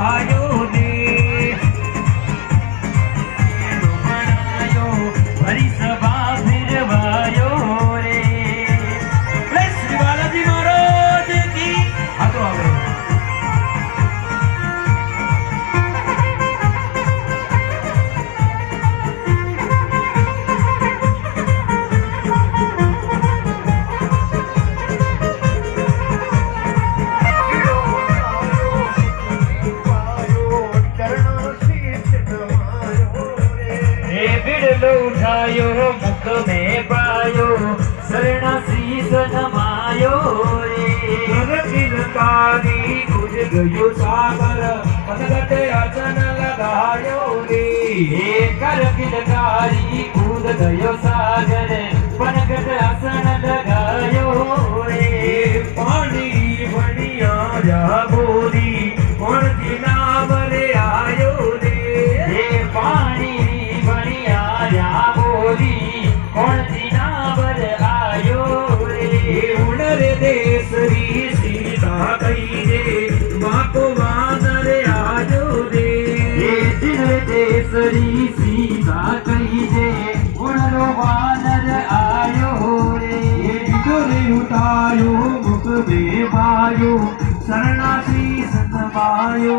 आयो ने बनायो हरी सभा फिरवायो रे। श्री बालाजी महाराज की हाथों आगे उठायो मुख में पायो शरणा शीस नमायो रे। किलकारी कुछ गयो सागर पनगट अचन लगायो रे। कर किलकारी कूद गयो सागर पनगट असन लगायो रे। पानी बनिया जा बोली कौन की नाम रे आयो रे। पानी कौन सीना बर आयो रे। उनर देसरी सीता कही जे माँ को वानर आयो रे। जिनर देसरी सीता कही जे उनरो वानर आयो रे। डोरे उठायो मुख में पायो शरणार्थी सतवायो